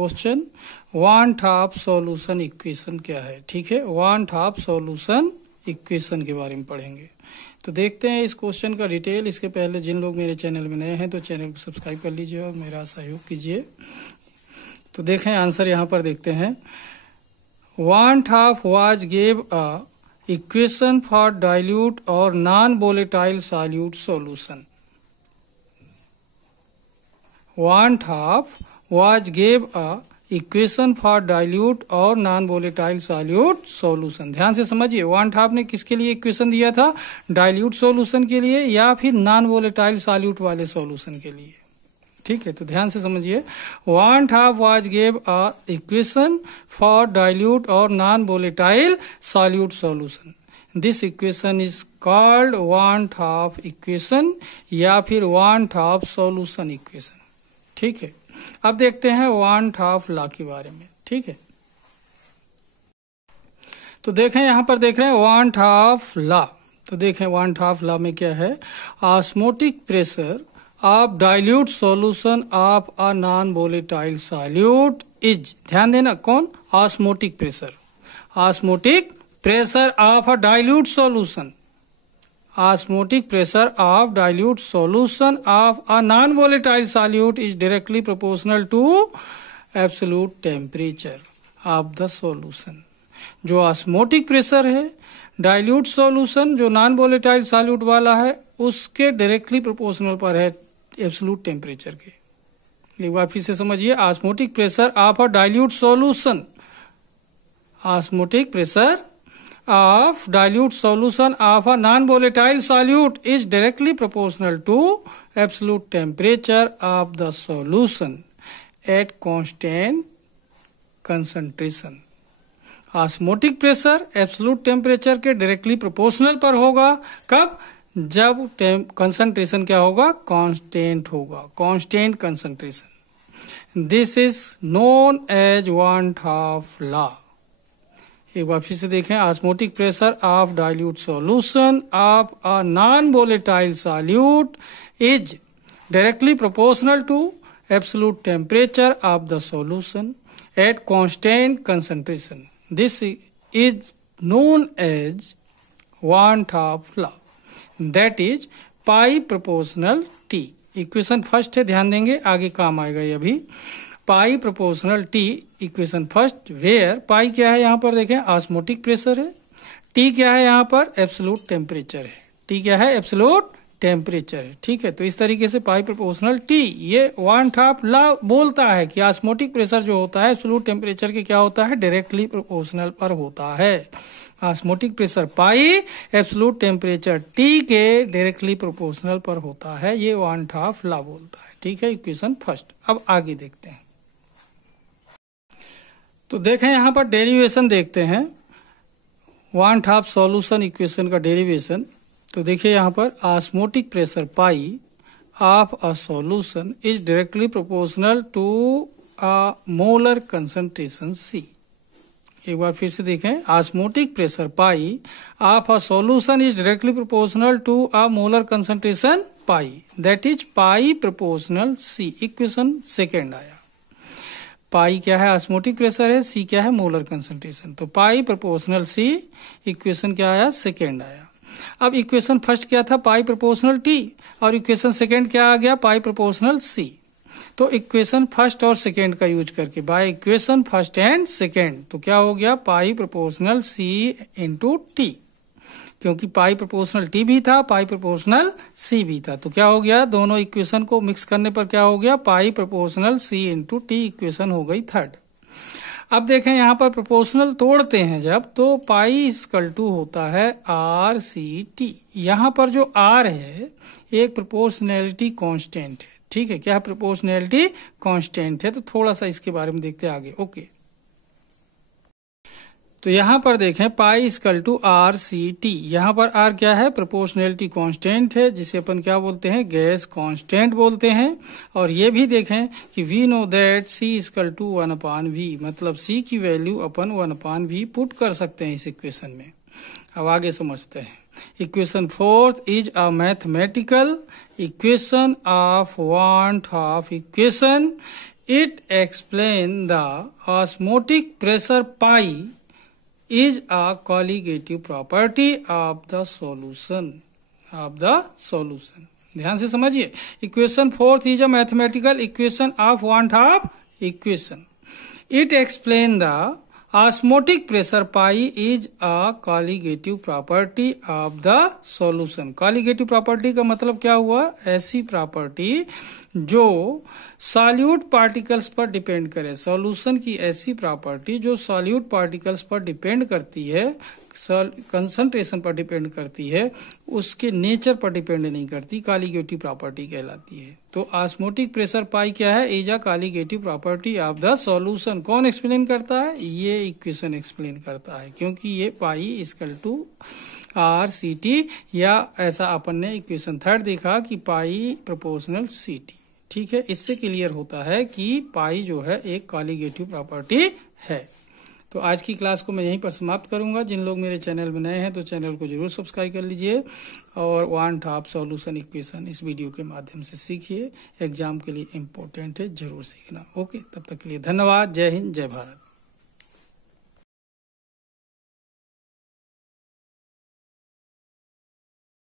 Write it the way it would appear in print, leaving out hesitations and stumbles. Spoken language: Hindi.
Question want Hoff solution equation क्या है। ठीक है, वांट ऑफ सॉल्यूशन इक्वेशन के बारे में पढ़ेंगे। तो देखते हैं इस क्वेश्चन का डिटेल। इसके पहले जिन लोग मेरे चैनल में नए हैं तो चैनल को सब्सक्राइब कर लीजिए और मेरा सहयोग कीजिए। तो देखें आंसर यहाँ पर देखते हैं। Van't Hoff was give a equation for dilute और non volatile solute solution. Van't Hoff was gave a equation for dilute और नॉन वोलेटाइल सॉल्यूट सॉल्यूशन। ध्यान से समझिए, वांट ऑफ ने किसके लिए इक्वेशन दिया था? डाइल्यूट सॉल्यूशन के लिए या फिर नॉन वोलेटाइल सॉल्यूट वाले सॉल्यूशन के लिए। ठीक है, तो ध्यान से समझिए। Want Hoff was gave a equation for dilute और non volatile solute solution. This equation is called want of equation या फिर वांट ऑफ सॉल्यूशन इक्वेशन। ठीक है, अब देखते हैं वांट ऑफ लॉ के बारे में। ठीक है, तो देखें यहां पर देख रहे हैं वांट ऑफ लॉ। तो देखें वांट ऑफ लॉ में क्या है? Osmotic pressure of dilute solution of a non volatile solute is, ध्यान देना, कौन? Osmotic pressure. Osmotic pressure of a dilute solution, osmotic pressure of dilute solution of a non-volatile solute is directly proportional to absolute temperature of the solution। जो osmotic pressure है डाइल्यूट सॉल्यूशन जो नॉन वोलेटाइल सॉल्यूट वाला है उसके डायरेक्टली प्रोपोर्शनल पर है एब्सोल्यूट टेम्परेचर के। एक बार फिर से समझिए, osmotic pressure of a dilute solution, osmotic pressure of dilute solution of a non-volatile solute is directly proportional to absolute temperature of the solution at constant concentration। osmotic pressure absolute temperature के directly proportional पर होगा। कब? जब concentration क्या होगा? constant होगा, constant concentration। This is known as want of law। एक बार फिर से देखें, osmotic pressure of dilute solution of a non volatile solute is directly proportional to absolute temperature of the solution at constant concentration. This is known as van't Hoff law, that is pi proportional T. Equation first है, ध्यान देंगे, आगे काम आएगा ये अभी। Pi proportional T equation first, where pi क्या है यहाँ पर देखें? ऑस्मोटिक प्रेशर है। टी क्या है यहाँ पर? एब्सोल्यूट टेम्परेचर है। टी क्या है? एब्सोल्यूट टेम्परेचर है। ठीक है, तो इस तरीके से पाई प्रोपोर्शनल टी, ये वांट ऑफ लॉ बोलता है कि ऑस्मोटिक प्रेशर जो होता है एब्सोल्यूट टेम्परेचर के क्या होता है? डायरेक्टली प्रोपोर्शनल पर होता है। ऑस्मोटिक प्रेशर पाई एब्सोल्यूट टेम्परेचर टी के डायरेक्टली प्रोपोर्शनल पर होता है, ये वांट ऑफ लॉ बोलता है। ठीक है, इक्वेशन फर्स्ट। अब आगे देखते हैं। तो देखें यहां पर डेरिवेशन देखते हैं, वांट ऑफ सॉल्यूशन इक्वेशन का डेरिवेशन। तो देखिए यहां पर osmotic pressure pi of a solution is directly proportional to a molar concentration C. एक बार फिर से देखें, osmotic pressure pi of a solution is directly proportional to a molar concentration pi, that is pi proportional C. Equation second आया। पाई क्या है? ऑस्मोटिक प्रेशर है, सी क्या है? Molar concentration. तो पाई प्रोपोर्शनल सी, इक्वेशन क्या आया? सेकेंड आया। अब इक्वेशन फर्स्ट क्या था? पाई प्रोपोर्शनल टी, और इक्वेशन सेकेंड क्या आ गया? पाई प्रोपोर्शनल सी। तो इक्वेशन फर्स्ट और सेकेंड का यूज करके by equation first and second, तो क्या हो गया? पाई प्रोपोर्शनल सी इंटू टी, क्योंकि पाई प्रोपोर्शनल टी भी था, पाई प्रोपोर्शनल सी भी था, तो क्या हो गया? दोनों इक्वेशन को मिक्स करने पर क्या हो गया? पाई प्रोपोर्शनल सी इंटू टी, इक्वेशन हो गई थर्ड। अब देखें यहां पर प्रोपोर्शनल तोड़ते हैं जब, तो पाई इक्वल टू होता है आर सी टी। यहां पर जो आर है एक प्रोपोर्शनैलिटी कांस्टेंट है। ठीक है, क्या है? प्रोपोर्शनैलिटी कांस्टेंट है। तो थोड़ा सा इसके बारे में देखते हैं आगे। ओके, तो यहां पर देखें pi equal to R C T. यहां पर आर क्या है? प्रोपोर्शनैलिटी कांस्टेंट है, जिसे अपन क्या बोलते हैं? गैस कांस्टेंट बोलते हैं। और ये भी देखें कि we know that C equal to 1/v, मतलब सी की वैल्यू अपन 1/v पुट कर सकते हैं इस इक्वेशन में। अब आगे समझते हैं। Equation fourth is a mathematical equation of want of equation It explains the osmotic pressure pi is a colligative property of the solution. ध्यान से समझिए. Equation 4th is a mathematical equation of one-half equation. It explains the osmotic pressure pi is a colligative property of the solution. colligative property का मतलब क्या हुआ? ऐसी प्रॉपर्टी जो सॉल्यूट पार्टिकल्स पर डिपेंड करे. सॉल्यूशन की ऐसी प्रॉपर्टी जो सॉल्यूट पार्टिकल्स पर डिपेंड करती है, कंसंट्रेशन पर डिपेंड करती है, उसके नेचर पर डिपेंड नहीं करती, कॉलिगेटिव प्रॉपर्टी कहलाती है. तो ऑस्मोटिक प्रेशर पाई क्या है? Is a colligative property of the solution. कौन एक्सप्लेन करता है? ये इक्वेशन एक्सप्लेन करता है, क्योंकि ये पाई इक्वल टू RCT, या ऐसा अपन ने इक्वेशन 3rd देखा कि पाई प्रोपोर्शनल CT. ठीक है, इससे क्लियर होता है कि पाई जो है एक कॉलिगेटिव प्रॉपर्टी है. तो आज की क्लास को मैं यहीं पर समाप्त करूंगा. जिन लोग मेरे चैनल में नए हैं तो चैनल को जरूर सब्सक्राइब कर लीजिए और one-half सॉल्यूशन इक्वेशन इस वीडियो के माध्यम से सीखिए. एग्जाम के लिए इम्पोर्टेंट है, जरूर सीखना. ओके, तब तक के लिए धन्यवाद. जय हिंद, जय भारत.